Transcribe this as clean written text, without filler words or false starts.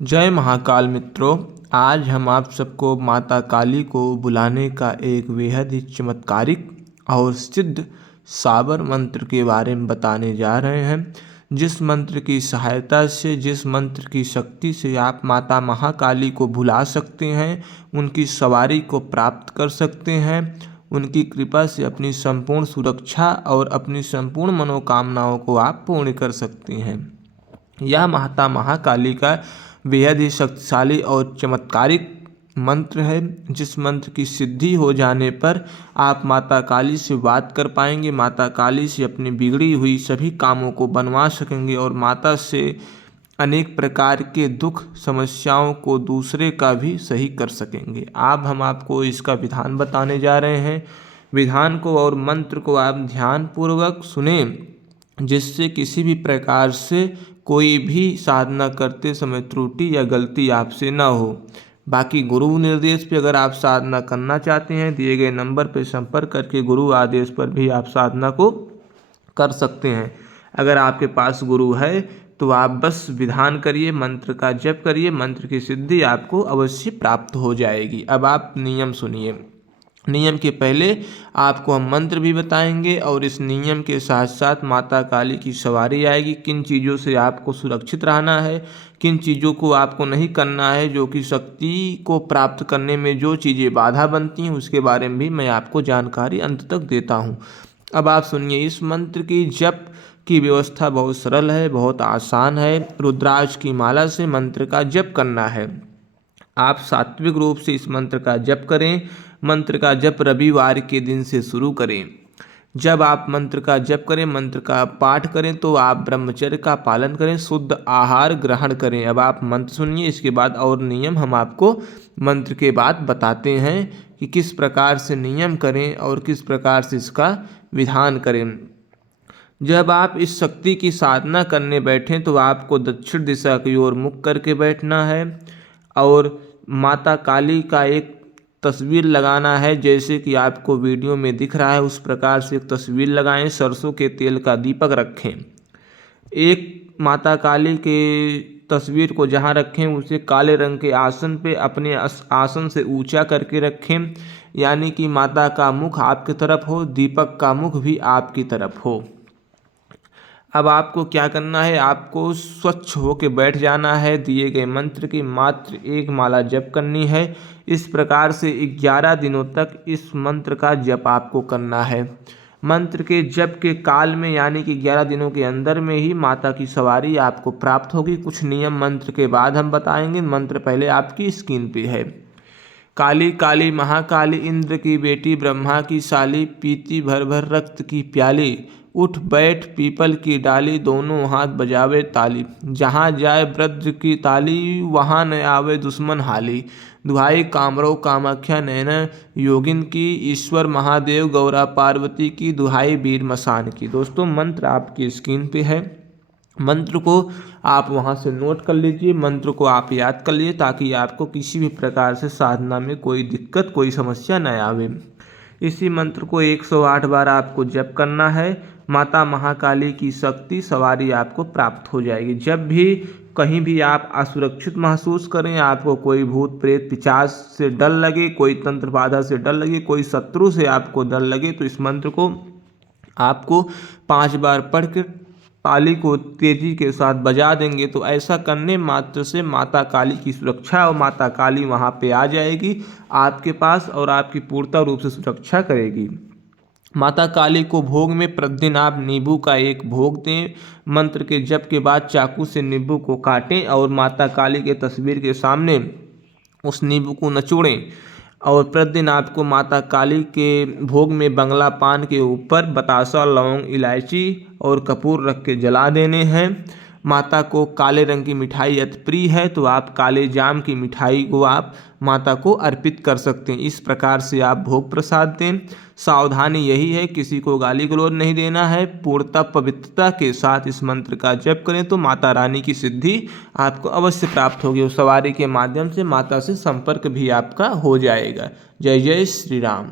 जय महाकाल मित्रों, आज हम आप सबको माता काली को बुलाने का एक बेहद ही चमत्कारिक और सिद्ध साबर मंत्र के बारे में बताने जा रहे हैं। जिस मंत्र की सहायता से, जिस मंत्र की शक्ति से आप माता महाकाली को बुला सकते हैं, उनकी सवारी को प्राप्त कर सकते हैं, उनकी कृपा से अपनी संपूर्ण सुरक्षा और अपनी संपूर्ण मनोकामनाओं को आप पूर्ण कर सकते हैं। यह माता महाकाली का बेहद ही शक्तिशाली और चमत्कारिक मंत्र है, जिस मंत्र की सिद्धि हो जाने पर आप माता काली से बात कर पाएंगे, माता काली से अपनी बिगड़ी हुई सभी कामों को बनवा सकेंगे और माता से अनेक प्रकार के दुख समस्याओं को दूसरे का भी सही कर सकेंगे। अब हम आपको इसका विधान बताने जा रहे हैं। विधान को और मंत्र को आप ध्यानपूर्वक सुने, जिससे किसी भी प्रकार से कोई भी साधना करते समय त्रुटि या गलती आपसे न हो। बाकी गुरु निर्देश पे अगर आप साधना करना चाहते हैं, दिए गए नंबर पर संपर्क करके गुरु आदेश पर भी आप साधना को कर सकते हैं। अगर आपके पास गुरु है तो आप बस विधान करिए, मंत्र का जप करिए, मंत्र की सिद्धि आपको अवश्य प्राप्त हो जाएगी। अब आप नियम सुनिए। नियम के पहले आपको हम मंत्र भी बताएंगे और इस नियम के साथ साथ माता काली की सवारी आएगी। किन चीज़ों से आपको सुरक्षित रहना है, किन चीज़ों को आपको नहीं करना है, जो कि शक्ति को प्राप्त करने में जो चीज़ें बाधा बनती हैं, उसके बारे में भी मैं आपको जानकारी अंत तक देता हूँ। अब आप सुनिए। इस मंत्र की जप की व्यवस्था बहुत सरल है, बहुत आसान है। रुद्राक्ष की माला से मंत्र का जप करना है। आप सात्विक रूप से इस मंत्र का जप करें। मंत्र का जप रविवार के दिन से शुरू करें। जब आप मंत्र का जप करें, मंत्र का पाठ करें, तो आप ब्रह्मचर्य का पालन करें, शुद्ध आहार ग्रहण करें। अब आप मंत्र सुनिए, इसके बाद और नियम हम आपको मंत्र के बाद बताते हैं कि किस प्रकार से नियम करें और किस प्रकार से इसका विधान करें। जब आप इस शक्ति की साधना करने बैठें तो आपको दक्षिण दिशा की ओर मुख करके बैठना है और माता काली का एक तस्वीर लगाना है। जैसे कि आपको वीडियो में दिख रहा है, उस प्रकार से एक तस्वीर लगाएं। सरसों के तेल का दीपक रखें। एक माता काली के तस्वीर को जहां रखें, उसे काले रंग के आसन पे अपने आसन से ऊंचा करके रखें, यानी कि माता का मुख आपकी तरफ हो, दीपक का मुख भी आपकी तरफ हो। अब आपको क्या करना है, आपको स्वच्छ होकर बैठ जाना है। दिए गए मंत्र की मात्र एक माला जप करनी है। इस प्रकार से 11 दिनों तक इस मंत्र का जप आपको करना है। मंत्र के जप के काल में, यानी कि 11 दिनों के अंदर में ही माता की सवारी आपको प्राप्त होगी। कुछ नियम मंत्र के बाद हम बताएंगे। मंत्र पहले आपकी स्क्रीन पे है। काली काली महाकाली, इंद्र की बेटी, ब्रह्मा की साली, पीती भर भर रक्त की प्याली, उठ बैठ पीपल की डाली, दोनों हाथ बजावे ताली, जहाँ जाए ब्रज की ताली, वहाँ न आवे दुश्मन हाली, दुहाई कामरो कामाख्या नैना योगिन की, ईश्वर महादेव गौरा पार्वती की, दुहाई वीर मसान की। दोस्तों, मंत्र आपकी स्क्रीन पे है। मंत्र को आप वहां से नोट कर लीजिए, मंत्र को आप याद कर लीजिए, ताकि आपको किसी भी प्रकार से साधना में कोई दिक्कत, कोई समस्या न आवे। इसी मंत्र को 108 बार आपको जप करना है। माता महाकाली की शक्ति सवारी आपको प्राप्त हो जाएगी। जब भी कहीं भी आप असुरक्षित महसूस करें, आपको कोई भूत प्रेत पिशाच से डर लगे, कोई तंत्र बाधा से डर लगे, कोई शत्रु से आपको डर लगे, तो इस मंत्र को आपको 5 बार पढ़कर ताली को तेजी के साथ बजा देंगे। तो ऐसा करने मात्र से माता काली की सुरक्षा और माता काली वहां पे आ जाएगी आपके पास और आपकी पूर्णतः रूप से सुरक्षा करेगी। माता काली को भोग में प्रतिदिन आप नींबू का एक भोग दें। मंत्र के जप के बाद चाकू से नींबू को काटें और माता काली के तस्वीर के सामने उस नींबू को नचोड़ें। और प्रतिदिन आपको माता काली के भोग में बंगला पान के ऊपर बतासा, लौंग, इलायची और कपूर रख के जला देने हैं। माता को काले रंग की मिठाई अति प्रिय है, तो आप काले जाम की मिठाई को आप माता को अर्पित कर सकते हैं। इस प्रकार से आप भोग प्रसाद दें। सावधानी यही है, किसी को गाली गलौज नहीं देना है। पूर्णतः पवित्रता के साथ इस मंत्र का जप करें तो माता रानी की सिद्धि आपको अवश्य प्राप्त होगी और सवारी के माध्यम से माता से संपर्क भी आपका हो जाएगा। जय जय श्री राम।